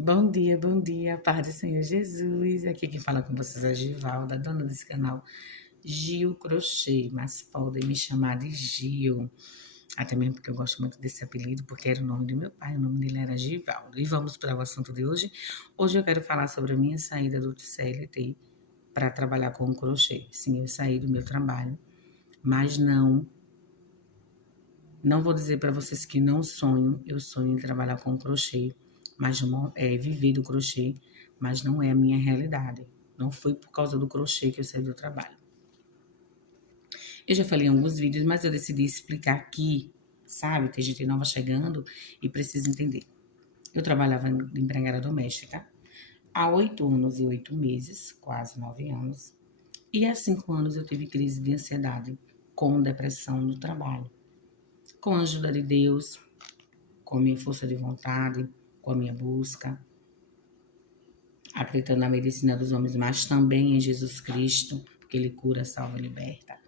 Bom dia, paz do Senhor Jesus. Aqui quem fala com vocês é a Givalda, dona desse canal Gil Crochê, mas podem me chamar de Gil. Até mesmo porque eu gosto muito desse apelido, porque era o nome do meu pai, o nome dele era Givaldo. E vamos para o assunto de hoje. Hoje eu quero falar sobre a minha saída do CLT para trabalhar com crochê. Sim, eu saí do meu trabalho, mas não vou dizer para vocês que não sonho, eu sonho em trabalhar com crochê, mas viver do crochê, mas não é a minha realidade. Não foi por causa do crochê que eu saí do trabalho. Eu já falei em alguns vídeos, mas eu decidi explicar aqui, sabe? Tem gente nova chegando e precisa entender. Eu trabalhava de empregada doméstica há 8 anos e 8 meses, quase 9 anos, e há 5 anos eu tive crise de ansiedade com depressão no trabalho. Com a ajuda de Deus, com a minha força de vontade, com a minha busca, acreditando na medicina dos homens, mas também em Jesus Cristo, porque Ele cura, salva e liberta.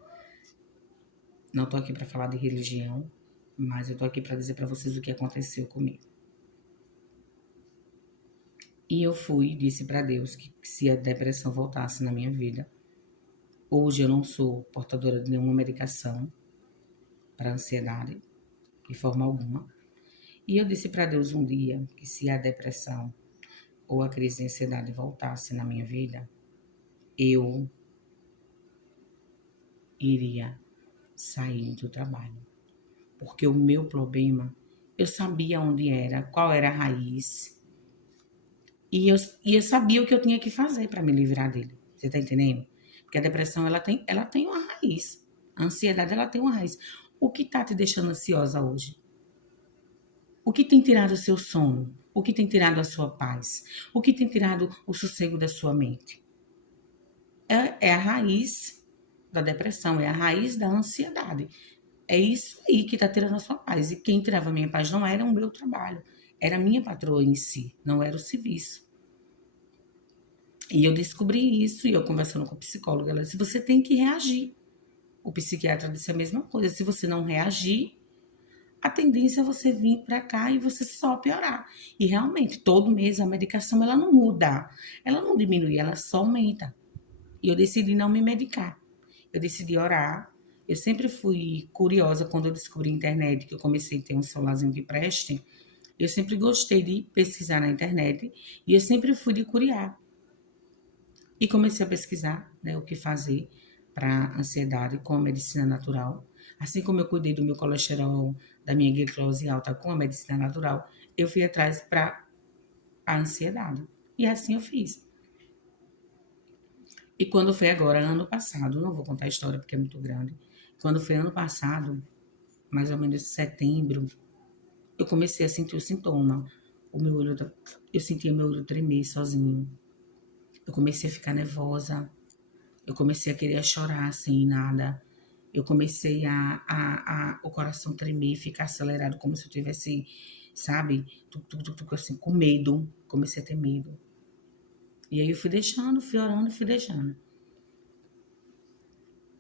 Não estou aqui para falar de religião, mas eu estou aqui para dizer para vocês o que aconteceu comigo. E eu disse para Deus que se a depressão voltasse na minha vida, hoje eu não sou portadora de nenhuma medicação para ansiedade, de forma alguma. E eu disse para Deus um dia que se a depressão ou a crise de ansiedade voltasse na minha vida, eu iria sair do trabalho. Porque o meu problema, eu sabia onde era, qual era a raiz. E eu sabia o que eu tinha que fazer para me livrar dele. Você tá entendendo? Porque a depressão, ela tem uma raiz. A ansiedade, ela tem uma raiz. O que tá te deixando ansiosa hoje? O que tem tirado o seu sono? O que tem tirado a sua paz? O que tem tirado o sossego da sua mente? É a raiz da depressão, é a raiz da ansiedade. É isso aí que está tirando a sua paz. E quem tirava a minha paz não era o meu trabalho, era a minha patroa em si, não era o serviço. E eu descobri isso, e eu conversando com a psicóloga, ela disse, você tem que reagir. O psiquiatra disse a mesma coisa, se você não reagir, a tendência é você vir para cá e você só piorar. E realmente, todo mês a medicação ela não muda, ela não diminui, ela só aumenta. E eu decidi não me medicar. Eu decidi orar. Eu sempre fui curiosa quando eu descobri a internet, que eu comecei a ter um celularzinho de preste. Eu sempre gostei de pesquisar na internet e eu sempre fui de curiar. E comecei a pesquisar, né, o que fazer para ansiedade com a medicina natural. Assim como eu cuidei do meu colesterol, da minha glicose alta com a medicina natural, eu fui atrás para a ansiedade. E assim eu fiz. E quando foi agora, ano passado, não vou contar a história porque é muito grande. Quando foi ano passado, mais ou menos em setembro, eu comecei a sentir o sintoma. Eu sentia meu olho tremer sozinho. Eu comecei a ficar nervosa. Eu comecei a querer chorar sem nada. Eu comecei o coração tremer, ficar acelerado, como se eu tivesse, sabe, assim, com medo. Comecei a ter medo. E aí eu fui deixando, fui orando, fui deixando.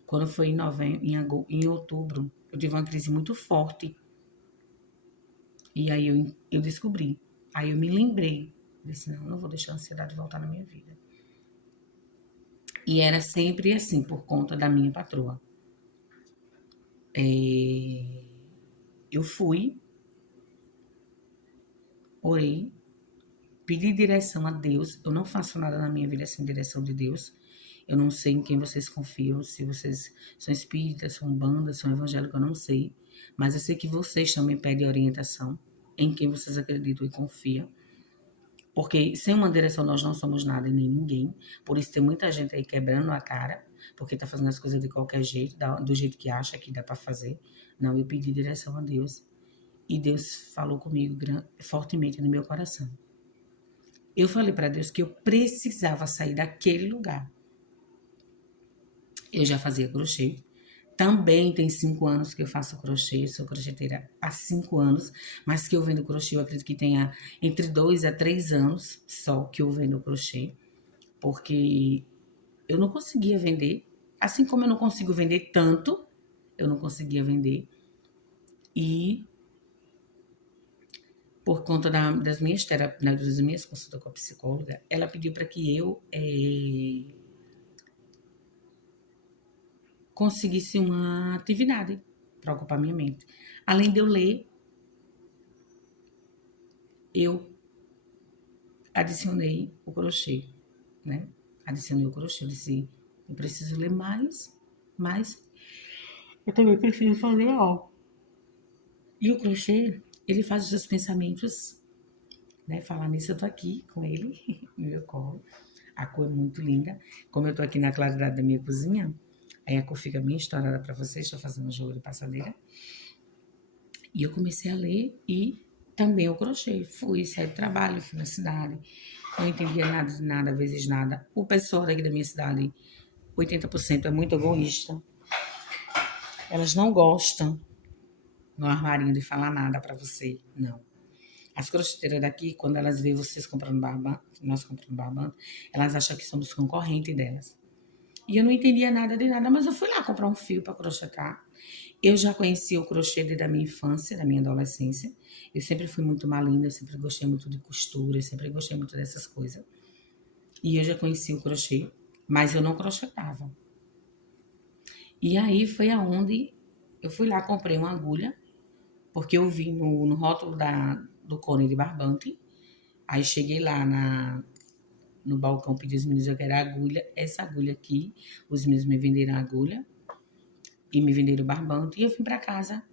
Quando foi em outubro, eu tive uma crise muito forte. E aí eu descobri. Aí eu me lembrei. Disse, não vou deixar a ansiedade voltar na minha vida. E era sempre assim, por conta da minha patroa. Eu fui, orei, pedi direção a Deus. Eu não faço nada na minha vida sem direção de Deus. Eu não sei em quem vocês confiam, se vocês são espíritas, são bandas, são evangélicos, eu não sei. Mas eu sei que vocês também pedem orientação em quem vocês acreditam e confiam. Porque sem uma direção nós não somos nada e nem ninguém. Por isso tem muita gente aí quebrando a cara, porque tá fazendo as coisas de qualquer jeito, do jeito que acha que dá para fazer. Não, eu pedi direção a Deus. E Deus falou comigo fortemente no meu coração. Eu falei para Deus que eu precisava sair daquele lugar. Eu já fazia crochê. Também tem 5 anos que eu faço crochê, sou crocheteira há 5 anos, mas que eu vendo crochê, eu acredito que tenha entre 2 a 3 anos só que eu vendo crochê, porque eu não conseguia vender, assim como eu não consigo vender tanto, eu não conseguia vender. E por conta das minhas terapias, das minhas consultas com a psicóloga, ela pediu para que eu conseguisse uma atividade para ocupar minha mente. Além de eu ler, eu adicionei o crochê, né? Adicionei o crochê. Eu disse, eu preciso ler mais, mas eu também preciso fazer algo. E o crochê, ele faz os seus pensamentos, né? Falar nisso, eu tô aqui com ele no meu colo. A cor é muito linda. Como eu tô aqui na claridade da minha cozinha, aí a cor fica bem estourada para vocês. Estou fazendo um jogo de passadeira. E eu comecei a ler e também o crochê. Fui sair do trabalho, fui na cidade. Não entendia nada de nada, vezes nada. O pessoal daqui da minha cidade, 80% é muito egoísta. Elas não gostam no armarinho de falar nada para você, não. As crocheteiras daqui, quando elas veem vocês comprando barbante, nós comprando barbante, elas acham que somos concorrente delas. E eu não entendia nada de nada, mas eu fui lá comprar um fio para crochetar. Eu já conhecia o crochê desde a minha infância, da minha adolescência. Eu sempre fui muito malinda, eu sempre gostei muito de costura, eu sempre gostei muito dessas coisas. E eu já conhecia o crochê, mas eu não crochetava. E aí foi aonde eu fui lá, comprei uma agulha, porque eu vi no rótulo do cone de barbante. Aí cheguei lá no balcão, pedi os meninos, eu quero a agulha. Essa agulha aqui, os meninos me venderam a agulha e me venderam o barbante. E eu vim para casa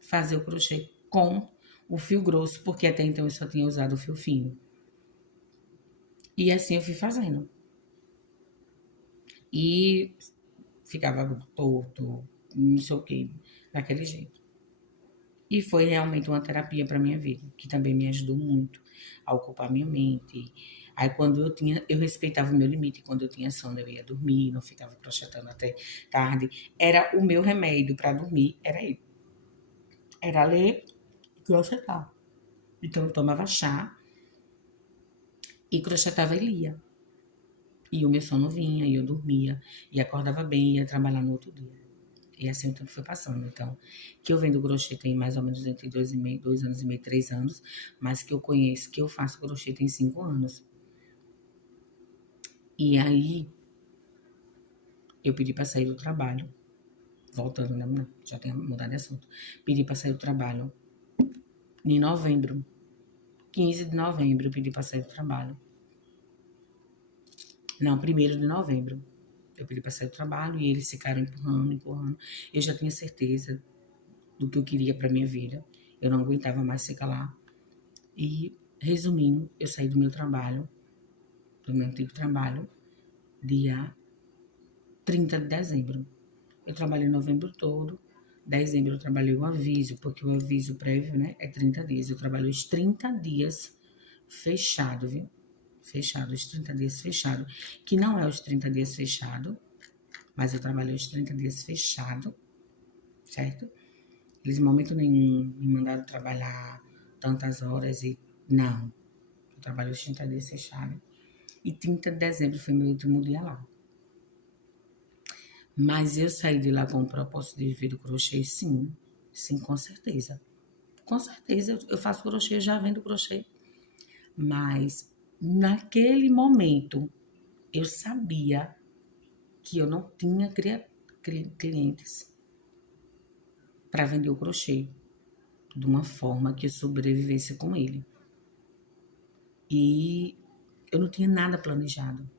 fazer o crochê com o fio grosso, porque até então eu só tinha usado o fio fino. E assim eu fui fazendo. E ficava torto, não sei o que, daquele jeito. E foi realmente uma terapia para minha vida, que também me ajudou muito a ocupar minha mente. Aí quando eu respeitava o meu limite, quando eu tinha sono eu ia dormir, não ficava crochetando até tarde. Era o meu remédio para dormir, era ele. Era ler e crochetar. Então eu tomava chá e crochetava e lia. E o meu sono vinha, e eu dormia, e acordava bem, e ia trabalhar no outro dia. E assim o tempo foi passando. Então, que eu vendo crochê tem mais ou menos entre 2 anos e meio, 3 anos, mas que eu conheço, que eu faço crochê tem 5 anos. E aí, eu pedi para sair do trabalho, voltando, né? Já tinha mudado de assunto. Pedi para sair do trabalho em novembro, 15 de novembro, eu pedi para sair do trabalho. Não, 1º de novembro. Eu pedi para sair do trabalho e eles ficaram empurrando, empurrando. Eu já tinha certeza do que eu queria para minha vida. Eu não aguentava mais ficar lá. E, resumindo, eu saí do meu trabalho, do meu antigo trabalho, dia 30 de dezembro. Eu trabalhei novembro todo. Dezembro eu trabalhei o aviso, porque o aviso prévio, né, é 30 dias. Eu trabalhei os 30 dias fechado, viu? Fechado, os 30 dias fechado. Que não é os 30 dias fechado, mas eu trabalhei os 30 dias fechado, certo? Eles, em momento nenhum, me mandaram trabalhar tantas horas e não. Eu trabalhei os 30 dias fechado. E 30 de dezembro foi meu último dia lá. Mas eu saí de lá com o propósito de viver do crochê, sim. Sim, com certeza. Com certeza, eu faço crochê, já vendo crochê. Mas, naquele momento, eu sabia que eu não tinha clientes para vender o crochê de uma forma que eu sobrevivesse com ele. E eu não tinha nada planejado.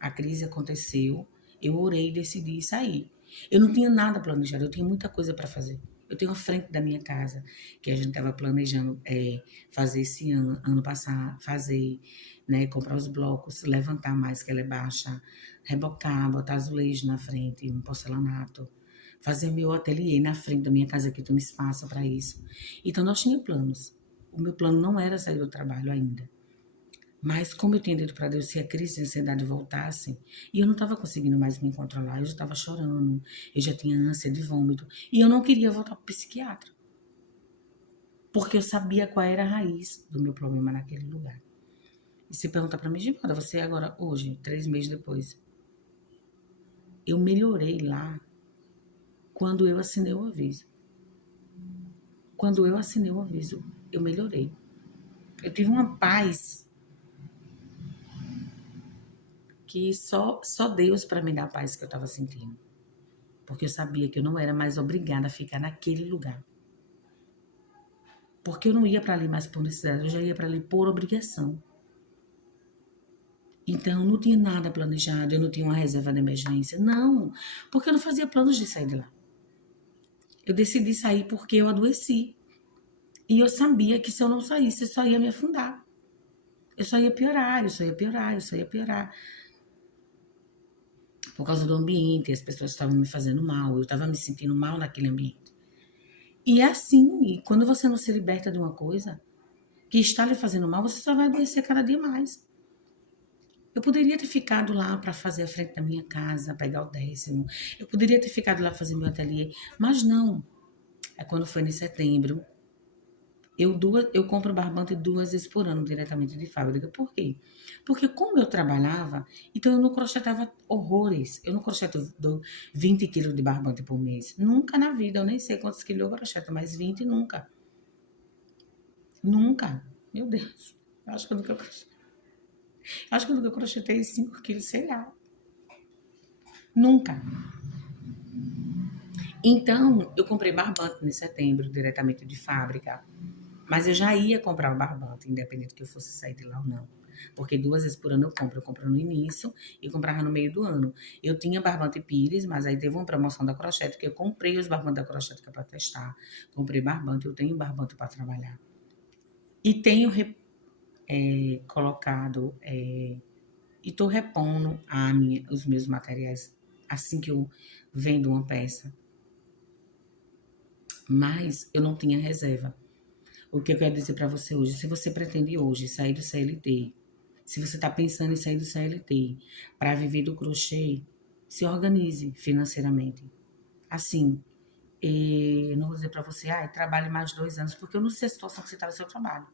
A crise aconteceu, eu orei e decidi sair. Eu não tinha nada planejado, eu tinha muita coisa para fazer. Eu tenho a frente da minha casa, que a gente estava planejando fazer esse ano passar, fazer, né, comprar os blocos, levantar mais, que ela é baixa, rebocar, botar azulejo na frente, um porcelanato, fazer meu ateliê na frente da minha casa, que tem um espaço para isso. Então, nós tínhamos planos. O meu plano não era sair do trabalho ainda. Mas como eu tinha dito para Deus, se a crise de ansiedade voltasse, e eu não estava conseguindo mais me controlar, eu já estava chorando, eu já tinha ânsia de vômito, e eu não queria voltar para o psiquiatra. Porque eu sabia qual era a raiz do meu problema naquele lugar. E se pergunta para mim, Givalda, você agora, hoje, 3 meses depois, eu melhorei lá quando eu assinei o aviso. Quando eu assinei o aviso, eu melhorei. Eu tive uma paz que só Deus para me dar a paz que eu estava sentindo. Porque eu sabia que eu não era mais obrigada a ficar naquele lugar. Porque eu não ia para ali mais por necessidade, eu já ia para ali por obrigação. Então, não tinha nada planejado, eu não tinha uma reserva de emergência. Não, porque eu não fazia planos de sair de lá. Eu decidi sair porque eu adoeci. E eu sabia que se eu não saísse, eu só ia me afundar. Eu só ia piorar, eu só ia piorar, eu só ia piorar. Por causa do ambiente, as pessoas estavam me fazendo mal, eu estava me sentindo mal naquele ambiente. E é assim, e quando você não se liberta de uma coisa que está lhe fazendo mal, você só vai adoecer cada dia mais. Eu poderia ter ficado lá para fazer a frente da minha casa, pegar o 10º. Eu poderia ter ficado lá fazer meu ateliê, mas não. É quando foi em setembro, eu compro barbante 2 vezes por ano diretamente de fábrica. Por quê? Porque como eu trabalhava, então eu não crochetava horrores. Eu não crocheto 20 quilos de barbante por mês. Nunca na vida. Eu nem sei quantos quilos eu crocheto, mas 20 nunca. Nunca. Meu Deus. Eu acho que eu nunca crochetei. Acho que eu nunca crochetei 5 quilos, sei lá. Nunca. Então, eu comprei barbante em setembro, diretamente de fábrica. Mas eu já ia comprar o barbante, independente que eu fosse sair de lá ou não. Porque 2 vezes por ano eu compro. Eu compro no início e comprava no meio do ano. Eu tinha barbante Pires, mas aí teve uma promoção da Crochete, que eu comprei os barbantes da Crochete para testar. Comprei barbante, eu tenho barbante para trabalhar. E tenho colocado, e estou repondo os meus materiais assim que eu vendo uma peça. Mas eu não tinha reserva. O que eu quero dizer para você hoje? Se você pretende hoje sair do CLT, se você está pensando em sair do CLT para viver do crochê, se organize financeiramente. Assim, eu não vou dizer para você, trabalhe mais 2 anos, porque eu não sei a situação que você está no seu trabalho.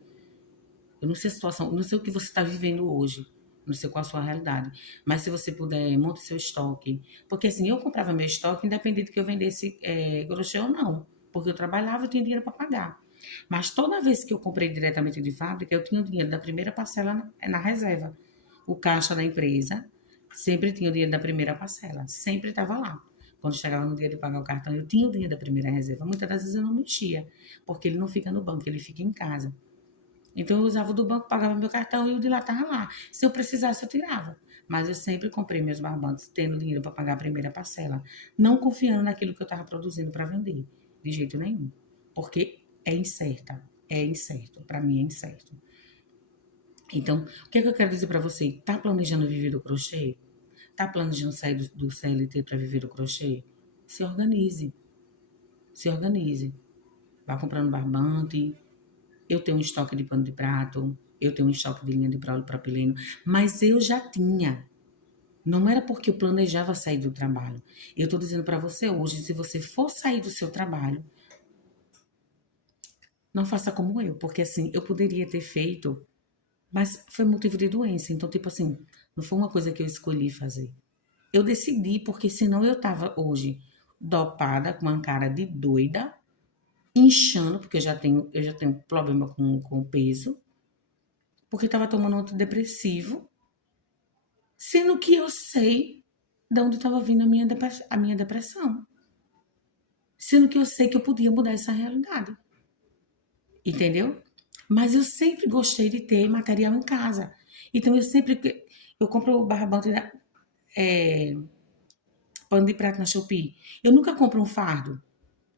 Eu não sei a situação, eu não sei o que você está vivendo hoje. Não sei qual a sua realidade. Mas se você puder, monte seu estoque. Porque assim, eu comprava meu estoque independente que eu vendesse crochê ou não. Porque eu trabalhava e tinha dinheiro para pagar. Mas toda vez que eu comprei diretamente de fábrica, eu tinha o dinheiro da primeira parcela na reserva. O caixa da empresa sempre tinha o dinheiro da primeira parcela. Sempre estava lá. Quando chegava no dia de pagar o cartão, eu tinha o dinheiro da primeira reserva. Muitas das vezes eu não mexia, porque ele não fica no banco, ele fica em casa. Então eu usava o do banco, pagava meu cartão e o de lá estava lá. Se eu precisasse, eu tirava. Mas eu sempre comprei meus barbantes tendo dinheiro para pagar a primeira parcela, não confiando naquilo que eu estava produzindo para vender, de jeito nenhum. Porque é incerta, é incerto, para mim é incerto. Então, o que é que eu quero dizer para você? Tá planejando viver do crochê? Tá planejando sair do CLT para viver do crochê? Se organize. Se organize. Vá comprando barbante. Eu tenho um estoque de pano de prato. Eu tenho um estoque de linha de propileno. Mas eu já tinha. Não era porque eu planejava sair do trabalho. Eu estou dizendo para você hoje, se você for sair do seu trabalho, não faça como eu. Porque assim, eu poderia ter feito, mas foi motivo de doença. Então, tipo assim, não foi uma coisa que eu escolhi fazer. Eu decidi, porque senão eu tava hoje dopada, com uma cara de doida, inchando, porque eu já tenho problema com peso, porque estava tomando antidepressivo, sendo que eu sei de onde estava vindo a minha depressão. Sendo que eu sei que eu podia mudar essa realidade. Entendeu? Mas eu sempre gostei de ter material em casa. Então eu compro o barbante pano de prato na Shopee. Eu nunca compro um fardo.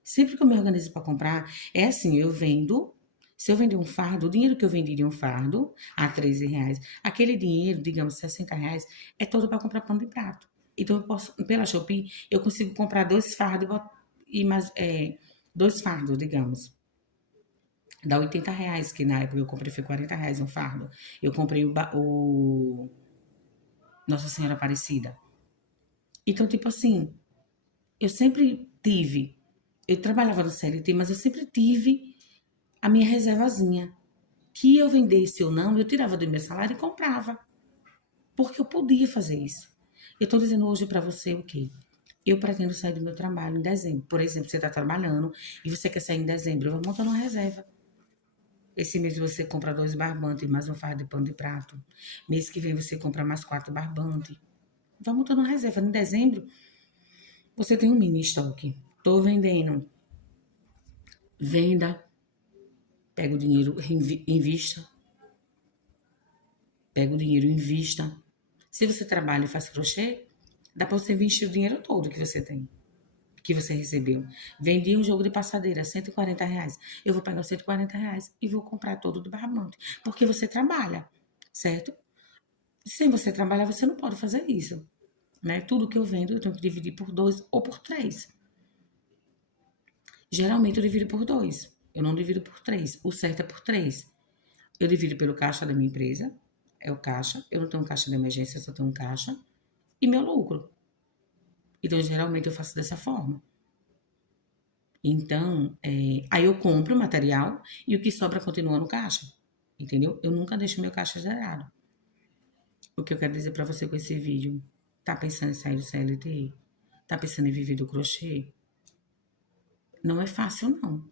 Sempre que eu me organizo para comprar, é assim, eu vendo. Se eu vender um fardo, o dinheiro que eu vendi de um fardo a R$ 13, aquele dinheiro, digamos, R$ 60, é todo para comprar pano de prato. Então, eu posso, pela Shopee, eu consigo comprar 2 fardos e mais, 2 fardos, digamos. Dá R$ 80, que na época eu comprei foi R$ 40 um fardo. Eu comprei o Nossa Senhora Aparecida. Então, tipo assim, eu sempre tive. Eu trabalhava no CLT, mas eu sempre tive a minha reservazinha. Que eu vendesse ou não, eu tirava do meu salário e comprava. Porque eu podia fazer isso. Eu estou dizendo hoje para você o quê? Eu pretendo sair do meu trabalho em dezembro. Por exemplo, você está trabalhando e você quer sair em dezembro, eu vou montando uma reserva. Esse mês você compra 2 barbantes e mais um fardo de pano de prato. Mês que vem você compra mais 4 barbantes. Vai montando uma reserva. Em dezembro, você tem um mini estoque. Tô vendendo. Venda. Pega o dinheiro, invista. Pega o dinheiro, invista. Se você trabalha e faz crochê, dá para você investir o dinheiro todo que você tem, que você recebeu. Vendi um jogo de passadeira, R$ 140. Eu vou pegar os R$ 140 e vou comprar todo do barbante. Porque você trabalha, certo? Sem você trabalhar, você não pode fazer isso. Né? Tudo que eu vendo, eu tenho que dividir por 2 ou por 3. Geralmente eu divido por 2. Eu não divido por 3. O certo é por 3. Eu divido pelo caixa da minha empresa. É o caixa. Eu não tenho um caixa de emergência, eu só tenho um caixa. E meu lucro. Então, geralmente eu faço dessa forma. Então, aí eu compro o material e o que sobra continua no caixa. Entendeu? Eu nunca deixo meu caixa zerado. O que eu quero dizer para você com esse vídeo? Tá pensando em sair do CLT? Tá pensando em viver do crochê? Não é fácil, não.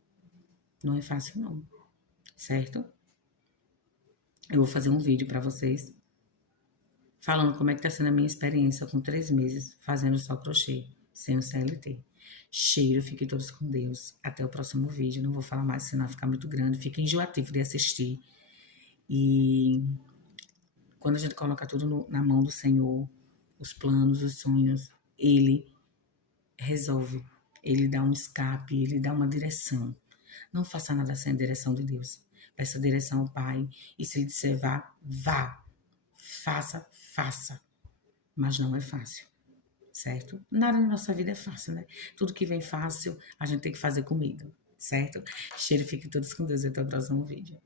Não é fácil, não. Certo? Eu vou fazer um vídeo para vocês falando como é que tá sendo a minha experiência com 3 meses fazendo só crochê, sem o CLT. Cheiro, fiquem todos com Deus. Até o próximo vídeo. Não vou falar mais, senão vai ficar muito grande. Fica enjoativo de assistir. E quando a gente coloca tudo na mão do Senhor, os planos, os sonhos, Ele resolve. Ele dá um escape, Ele dá uma direção. Não faça nada sem a direção de Deus. Peça direção ao Pai. E se Ele disser vá, vá. Faça, faça. Mas não é fácil, certo? Nada na nossa vida é fácil, né? Tudo que vem fácil, a gente tem que fazer com medo, certo? Cheiro, fiquem todos com Deus. Até o próximo vídeo.